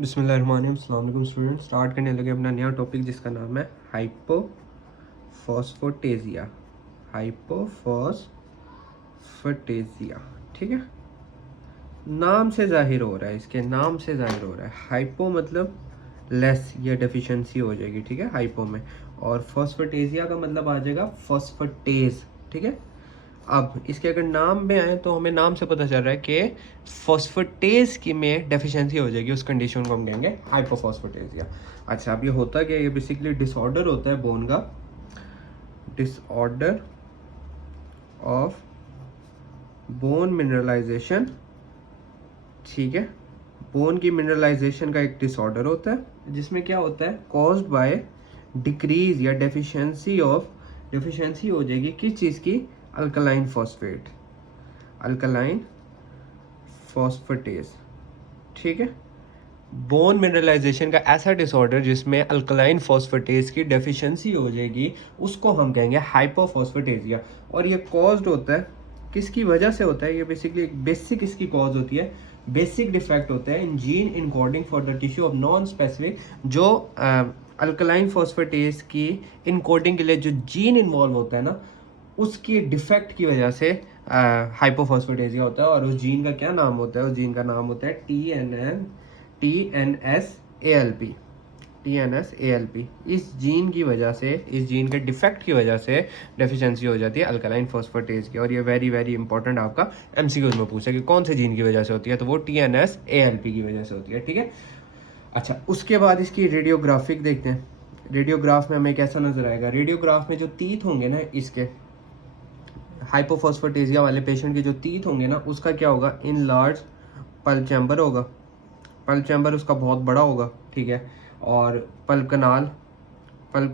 बिस्मिल्लाहिर्रहमानिर्रहीम। अस्सलाम वालेकुम स्टूडेंट। स्टार्ट करने लगे अपना नया टॉपिक जिसका नाम है हाइपोफॉस्फेटेजिया। हाइपोफॉस्फेटेजिया, ठीक है। नाम से जाहिर हो रहा है, इसके नाम से जाहिर हो रहा है। हाइपो मतलब लेस या डेफिशिएंसी हो जाएगी, ठीक है, हाइपो में। और फॉस्फेटेजिया का मतलब आ जाएगा फॉस्फेटेज, ठीक है। अब इसके अगर नाम में आए तो हमें नाम से पता चल रहा है कि फॉस्फेटेज की में डेफिशिएंसी हो जाएगी, उस कंडीशन को हम कहेंगे हाइपोफॉस्फेटेजिया। अच्छा, अब ये होता क्या है? ये बेसिकली डिसऑर्डर होता है बोन का, डिसऑर्डर ऑफ बोन मिनरलाइजेशन, ठीक है। बोन की मिनरलाइजेशन का एक डिसऑर्डर होता है जिसमें क्या होता है, कॉज्ड बाय डिक्रीज या डेफिशिएंसी हो जाएगी किस चीज़ की? अल्कलाइन फॉस्फेट, अल्कलाइन फॉस्फेटेज, ठीक है। बोन मिनरलाइजेशन का ऐसा डिसऑर्डर जिसमें अल्कलाइन फॉस्फेटेज की डेफिशिएंसी हो जाएगी, उसको हम कहेंगे हाइपोफॉस्फेटेजिया। और ये कॉज्ड होता है, किसकी वजह से होता है? ये बेसिकली एक बेसिक इसकी कॉज होती है, बेसिक डिफेक्ट होता है in gene encoding for the tissue of non specific. जो अल्कलाइन फॉस्फेटेज की इनकोडिंग के लिए जो जीन इन्वॉल्व होता है ना, उसकी डिफेक्ट की वजह से हाइपोफॉस्फेटेजिया होता है। और उस जीन का क्या नाम होता है? उस जीन का नाम होता है TNS-ALP, TNS-ALP। इस जीन की वजह से, इस जीन के डिफेक्ट की वजह से डेफिशिएंसी हो जाती है अल्कलाइन फॉस्फेटेज की। और ये वेरी वेरी इंपॉर्टेंट आपका MCQs में पूछा कि कौन से जीन की वजह से होती है, तो वो TNS-ALP की वजह से होती है, ठीक है। अच्छा, उसके बाद इसकी रेडियोग्राफिक देखते हैं। रेडियोग्राफ में हमें कैसा नजर आएगा? रेडियोग्राफ में जो टीथ होंगे ना, इसके हाइपोफॉस्फेटेजिया वाले पेशेंट के जो टीथ होंगे ना, उसका क्या होगा? इन लार्ज पल्प चैम्बर होगा, पल्प चैम्बर उसका बहुत बड़ा होगा, ठीक है। और पल्प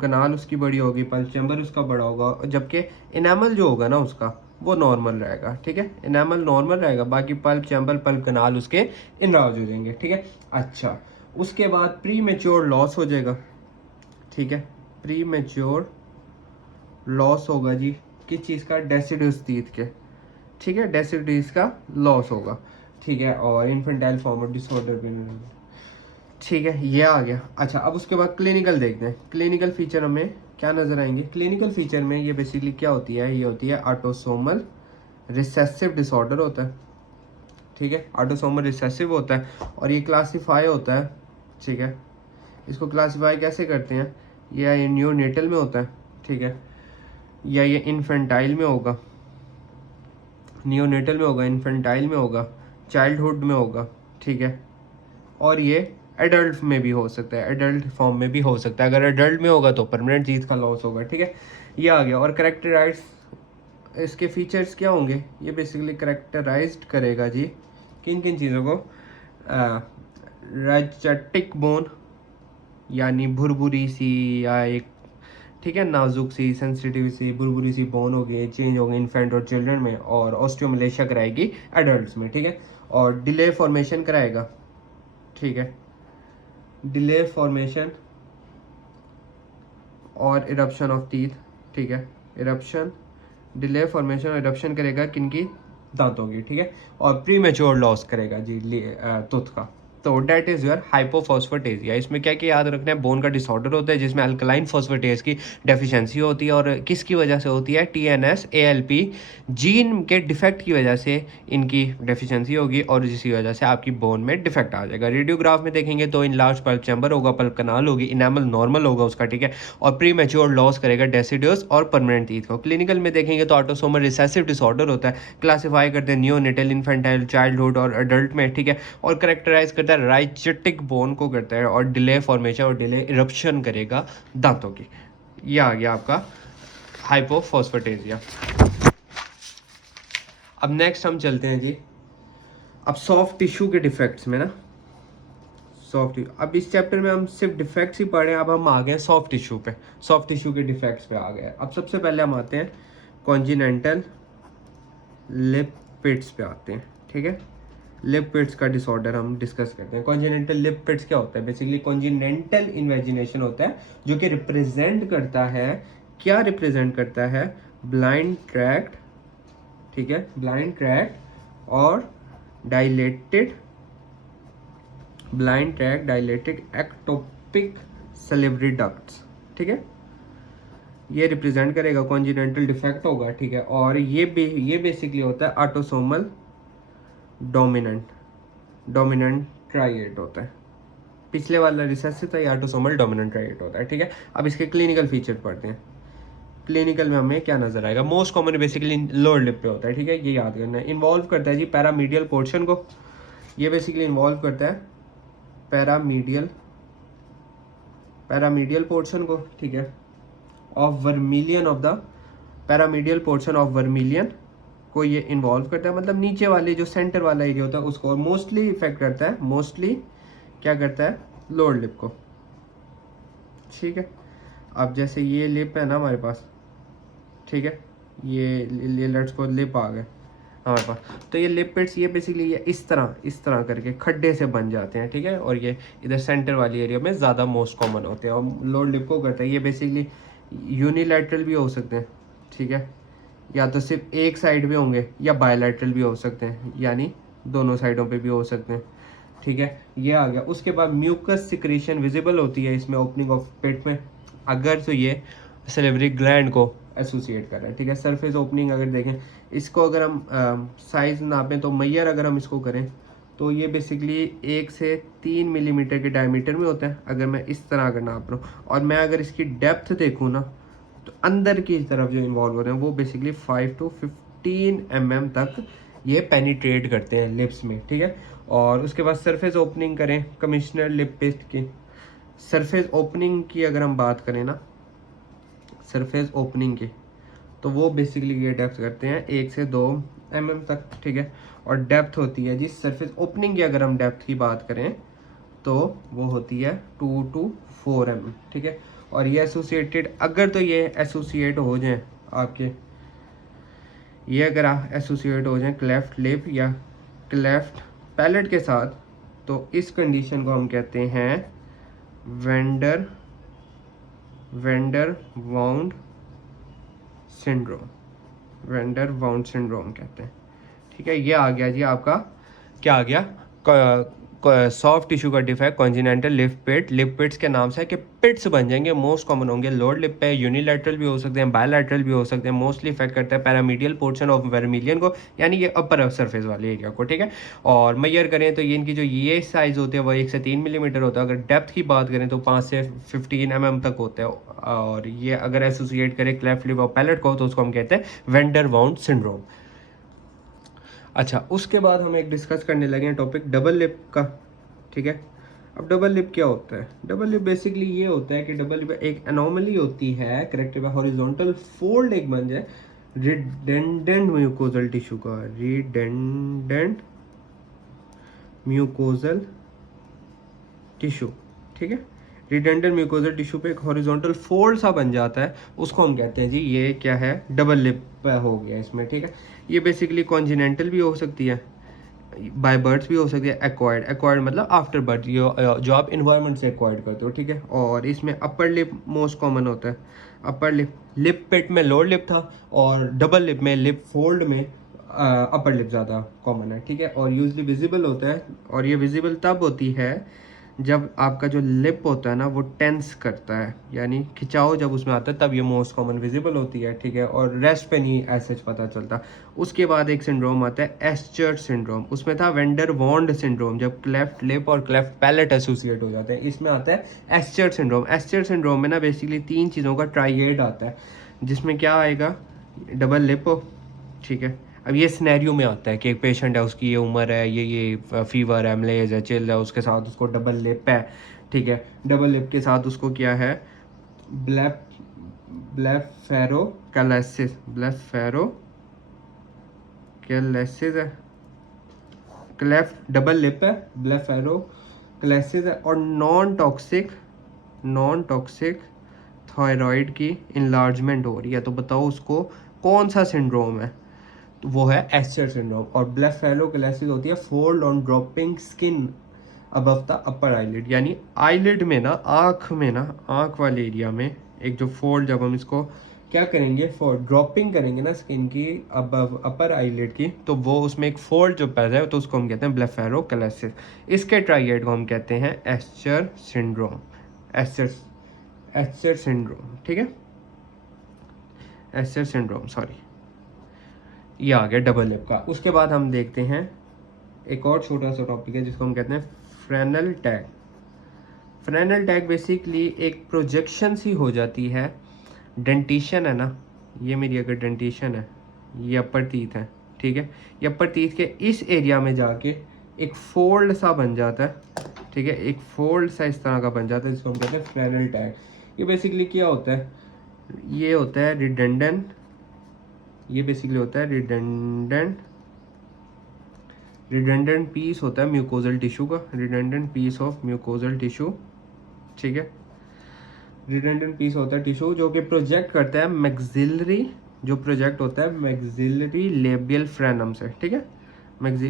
कनाल उसकी बड़ी होगी, पल्प चैम्बर उसका बड़ा होगा, जबकि इनेमल जो होगा ना उसका, वो नॉर्मल रहेगा, ठीक है। इनेमल नॉर्मल रहेगा, बाकी पल्प चैम्बर पल्प कनाल उसके इनलार्ज हो जाएंगे, ठीक है। अच्छा, उसके बाद प्री मेच्योर लॉस हो जाएगा, ठीक है। प्री मेच्योर लॉस होगा जी किस चीज़ का? डेसिडुस टीथ के, ठीक है। डेसिडुस का लॉस होगा, ठीक है। और इन्फेंटाइल फॉर्म ऑफ डिसऑर्डर भी, ठीक है, ये आ गया। अच्छा, अब उसके बाद क्लिनिकल देखते हैं। क्लिनिकल फीचर हमें क्या नज़र आएंगे? क्लिनिकल फीचर में ये बेसिकली क्या होती है? ये होती है ऑटोसोमल रिसेसिव डिसऑर्डर होता है, ठीक है। ऑटोसोमल रिसेसिव होता है और ये क्लासीफाई होता है, ठीक है। इसको क्लासीफाई कैसे करते हैं? ये न्यूनेटल में होता है, ठीक है, या ये इन्फेंटाइल में होगा, नियोनेटल में होगा, इन्फेंटाइल में होगा, चाइल्डहुड में होगा, ठीक है। और ये एडल्ट में भी हो सकता है, एडल्ट फॉर्म में भी हो सकता है। अगर एडल्ट में होगा तो परमानेंट चीज़ का लॉस होगा, ठीक है। ये आ गया। और करेक्टराइज, इसके फीचर्स क्या होंगे? ये बेसिकली करेक्टराइज्ड करेगा जी किन किन चीज़ों को? राइचटिक बोन, यानी भुरभुरी सी या एक, ठीक है, नाजुक सी, सेंसिटिव सी, बुरबुरी सी बोन हो गई, चेंज हो गई इन्फेंट और चिल्ड्रन में। और ऑस्टियोमलेशिया कराएगी एडल्ट्स में, ठीक है। और डिले फॉर्मेशन कराएगा, ठीक है, डिले फॉर्मेशन और इरप्शन ऑफ टीथ, ठीक है। इरप्शन, डिले फॉर्मेशन और इरप्शन करेगा किनकी? दांतों की, ठीक है। और प्री मेच्योर लॉस करेगा जी टूथ का। तो डेट इज योर हाइपोफॉस्फेटेजिया। इसमें क्या क्या याद रखना है? बोन का डिसऑर्डर होता है जिसमें अल्कलाइन फॉस्फेटेज की डेफिशिएंसी होती है। और किसकी वजह से होती है? TNS-ALP जीन के डिफेक्ट की वजह से इनकी डेफिशिएंसी होगी और जिसकी वजह से आपकी बोन में डिफेक्ट आ जाएगा। रेडियोग्राफ में देखेंगे तो इन लार्ज पल्प चैम्बर होगा, पल्प कनाल होगी, इनेमल नॉर्मल होगा उसका, ठीक है। और प्री मेच्योर लॉस करेगा डेसिडुअस और परमानेंट टीथ को। क्लिनिकल में देखेंगे तो ऑटोसोमल रिसेसिव डिसऑर्डर होता है, क्लासिफाई करते हैं नियोनेटल, इन्फेंटाइल, चाइल्डहुड और एडल्ट में, ठीक है। और करेक्टराइज करता है राइचटिक बोन को करता है और डिले फॉर्मेशन और डिले इरप्शन करेगा दांतों की। ये आ गया आपका हाइपोफॉस्फेटेजिया। अब नेक्स्ट हम चलते हैं जी, अब सॉफ्ट टिश्यू के डिफेक्ट्स में ना, सॉफ्ट टिश्यू। अब इस चैप्टर में हम सिर्फ डिफेक्ट्स ही पढ़े हैं, अब हम आ गए सॉफ्ट टिश्यू पे, सॉफ्ट टिश्यू के डिफेक्ट्स पे आ गए। अब सबसे पहले हम आते हैं कॉन्जिनेंटल लिप पिट्स पे आते हैं, ठीक है। लिप पिट्स का डिसऑर्डर हम डिस्कस करते हैं। कॉन्जिनेंटल लिप पिट्स क्या होता है? बेसिकली कॉन्जिनेंटल इन्वेजिनेशन होता है जो कि रिप्रेजेंट करता है, क्या रिप्रेजेंट करता है? ब्लाइंड ट्रैक्ट, ठीक है, ब्लाइंड ट्रैक्ट और dilated blind track dilated ectopic salivary ducts, ठीक है, ये रिप्रेजेंट करेगा कॉन्जिनेंटल डिफेक्ट होगा, ठीक है। और ये बेसिकली होता है ऑटोसोमल डोमिनेंट ट्राइएट होता है। पिछले वाला रिसेसिव था, ये ऑटोसोमल डोमिनेंट ट्राइएट होता है, ठीक है। अब इसके क्लिनिकल फीचर पढ़ते हैं। क्लिनिकल में हमें क्या नजर आएगा? Most common basically lower lip पे होता है, ठीक है, ये याद करना है। इन्वॉल्व करता है जी पैरामीडियल पोर्शन को, ये बेसिकली इन्वॉल्व करता है पैरामीडियल पोर्शन को, ठीक है, of vermilion of the paramedial portion of vermilion को ये इन्वॉल्व करता है, मतलब नीचे वाले जो सेंटर वाला एरिया होता है उसको, और मोस्टली इफेक्ट करता है, मोस्टली क्या करता है, लोअर लिप को, ठीक है। अब जैसे ये लिप है ना हमारे पास, ठीक है, ये लेट्स को लिप आ गए हमारे पास, तो ये लिप पिट्स ये बेसिकली ये इस तरह करके खड्डे से बन जाते हैं, ठीक है, और ये इधर सेंटर वाली एरिया में ज़्यादा मोस्ट कॉमन होते हैं, और लोअर लिप को करता है। ये बेसिकली यूनिलैटरल भी हो सकते हैं, ठीक है, या तो सिर्फ एक साइड में होंगे या बायलैटरल भी हो सकते हैं, यानी दोनों साइडों पे भी हो सकते हैं, ठीक है, ये आ गया। उसके बाद म्यूकस सिक्रीशन विजिबल होती है इसमें ओपनिंग ऑफ पेट में, अगर तो ये सलिवरी ग्लैंड को एसोसिएट कर रहा है, ठीक है। सरफेस ओपनिंग अगर देखें इसको, अगर हम साइज नापें तो मैयर अगर हम इसको करें तो ये बेसिकली 1 से 3 मिलीमीटर के डायमीटर में होता है, अगर मैं इस तरह अगर नाप रहा हूँ। और मैं अगर इसकी डेप्थ देखूँ ना, तो अंदर की तरफ जो इन्वॉल्व हो रहे हैं वो बेसिकली 5 to 15 mm तक ये पेनिट्रेट करते हैं लिप्स में, ठीक है। और उसके बाद सरफेस ओपनिंग करें कमिश्नर लिप पेस्ट की, सरफेस ओपनिंग की अगर हम बात करें ना, सरफेस ओपनिंग की, तो वो बेसिकली ये डेप्थ करते हैं 1 से 2 mm तक, ठीक है। और डेप्थ होती है जी सरफेस ओपनिंग की अगर हम डेप्थ की बात करें तो वो होती है 2 to 4 mm, ठीक है। और ये एसोसिएटेड, अगर तो ये एसोसिएट हो जाए आपके, ये अगर आप एसोसिएट हो जाए क्लेफ्ट लिप या क्लेफ्ट पैलेट के साथ, तो इस कंडीशन को हम कहते हैं वेंडर वाउंड सिंड्रोम कहते हैं, ठीक है। ये आ गया जी आपका, क्या आ गया, सॉफ्ट टिश्यू का डिफेक्ट कॉन्जिनेंटल लिप पिट्स के नाम से है कि पिट्स बन जाएंगे, मोस्ट कॉमन होंगे लोअर लिप पे, यूनिलैटरल भी हो सकते हैं, बायलैटरल भी हो सकते हैं, मोस्टली इफेक्ट करता है पैरामीडियल पोर्शन ऑफ वर्मिलियन को, यानी ये अपर सरफेस वाले एरिया को, ठीक है। और मेजर करें तो ये इनकी जो ये साइज होते हैं वो 1 से 3 मिलीमीटर होता है, अगर डेप्थ की बात करें तो 5 से 15 mm तक होता है। और ये अगर एसोसिएट करें क्लेफ्ट लिप और पैलेट को तो उसको हम कहते हैं वेंडर वाउंड सिंड्रोम। अच्छा, उसके बाद हम एक डिस्कस करने लगे हैं टॉपिक डबल लिप का, ठीक है। अब डबल लिप क्या होता है? डबल लिप बेसिकली ये होता है कि डबल लिप एक एनोमली होती है करेक्टेड बाय हॉरिजॉन्टल फोल्ड एक बन जाए रिडेंडेंट म्यूकोजल टिश्यू का, रिडेंडेंट म्यूकोजल टिश्यू, ठीक है। रिडेंडेंट म्यूकोजल टिश्यू पे एक हॉरिजॉन्टल फोल्ड सा बन जाता है, उसको हम कहते हैं जी ये क्या है, डबल लिप हो गया इसमें, ठीक है। ये बेसिकली कॉन्जिनेंटल भी हो सकती है, बाय बर्थ भी हो सकती है, एक्वायर्ड मतलब आफ्टर बर्थ, जो आप इन्वायरमेंट से एक्वायर्ड करते हो, ठीक है। और इसमें अपर लिप मोस्ट कॉमन होता है, अपर लिप पिट में लोअर लिप था, और डबल लिप में लिप फोल्ड में अपर लिप ज़्यादा कॉमन है, ठीक है। और यूजली विजिबल होता है, और ये विजिबल तब होती है जब आपका जो लिप होता है ना वो टेंस करता है, यानी खिंचाव जब उसमें आता है तब ये मोस्ट कॉमन विजिबल होती है, ठीक है। और रेस्ट पे नहीं ऐसे पता चलता। उसके बाद एक सिंड्रोम आता है एस्चर्ड सिंड्रोम, उसमें था वेंडर वॉन्ड सिंड्रोम, जब क्लेफ्ट लिप और क्लेफ्ट पैलेट एसोसिएट हो जाते हैं, इसमें आता है एस्चर्ड सिंड्रोम। एस्चर्ड सिंड्रोम में ना बेसिकली 3 चीज़ों का ट्राइएड आता है, जिसमें क्या आएगा, डबल लिप हो, ठीक है। अब ये सिनेरियो में आता है कि एक पेशेंट है, उसकी ये उम्र है, ये फीवर है, मलेज है, चिल है, उसके साथ उसको डबल लिप है, ठीक है। डबल लिप के साथ उसको क्या है, ब्लेफेरोकैलेसिस है, क्लेफ्ट डबल लिप है, ब्लेफेरोकैलेसिस है, और नॉन टॉक्सिक थायराइड की इनलार्जमेंट हो रही है। तो बताओ उसको कौन सा सिंड्रोम है, तो वो है एस्चर सिंड्रोम। और ब्लेफेरोकैलेसिस होती है fold on dropping skin above the upper eyelid, यानी आईलिड में ना, आँख वाले एरिया में एक जो फोल्ड, जब हम इसको क्या करेंगे, फॉर ड्रॉपिंग करेंगे ना स्किन की अबव अपर आईलिड की, तो वो उसमें एक फोल्ड जो पैदा है तो उसको हम कहते हैं ब्लेफेरोकलेसिस। इसके ट्राइएड को हम कहते हैं एस्चर सिंड्रोम, एस्चर सिंड्रोम, ठीक है, एस्चर सिंड्रोम, सॉरी, ये आ गया डबल लिप का। उसके बाद हम देखते हैं एक और छोटा सा टॉपिक है जिसको हम कहते हैं Fresnel tag. Fresnel tag basically एक प्रोजेक्शन सी हो जाती है, डेंटिशन है ना, ये मेरी अगर डेंटिशन है, ये अपर टीथ है, ठीक है, ये अपर टीथ के इस एरिया में जाके एक फोल्ड सा बन जाता है, ठीक है, एक फोल्ड सा इस तरह का बन जाता है जिसको हम कहते हैं फ्रेनल टैग। ये बेसिकली क्या होता है, ये होता है रिडेंडेंट, ये बेसिकली होता है रिडेंडेंट पीस होता है म्यूकोजल टिश्यू का, redundant piece of mucosal tissue, ठीक है, रिडेंडेंट पीस होता है टिश्यू जो कि प्रोजेक्ट करता है मैक्सिलरी, जो प्रोजेक्ट होता है मैक्सिलरी लेबियल फ्रेनम से, ठीक है,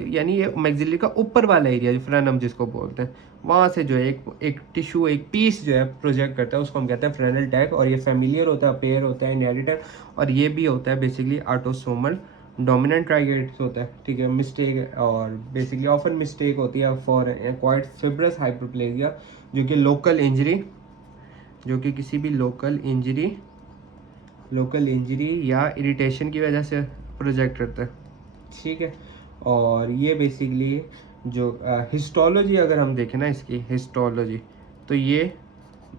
यानी ये मैक्सिलरी का ऊपर वाला एरिया जो फ्रेनम जिसको बोलते हैं, वहाँ से जो है एक टिश्यू, एक पीस जो है प्रोजेक्ट करता है, उसको हम कहते हैं फ्रेनल टैग। और ये फेमिलियर होता है, पेयर होता है, इनहेरिटेड, और ये भी होता है बेसिकली ऑटोसोमल डोमिनेंट ट्राइगेट्स होता है, ठीक है, मिस्टेक, और बेसिकली ऑफन मिस्टेक होती है फॉर एक्वायर्ड फिब्रस हाइपरप्लेजिया, जो कि लोकल इंजरी, जो कि किसी भी लोकल इंजरी या इरिटेशन की वजह से प्रोजेक्ट करता है, ठीक है। और ये बेसिकली जो हिस्टोलॉजी अगर हम देखें ना, इसकी हिस्टोलॉजी, तो ये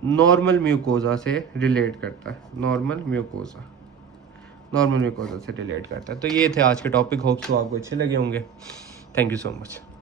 नॉर्मल म्यूकोजा से रिलेट करता है, नॉर्मल म्यूकोजा से रिलेट करता है। तो ये थे आज के टॉपिक, होप्स तो आपको अच्छे लगे होंगे। Thank you so much.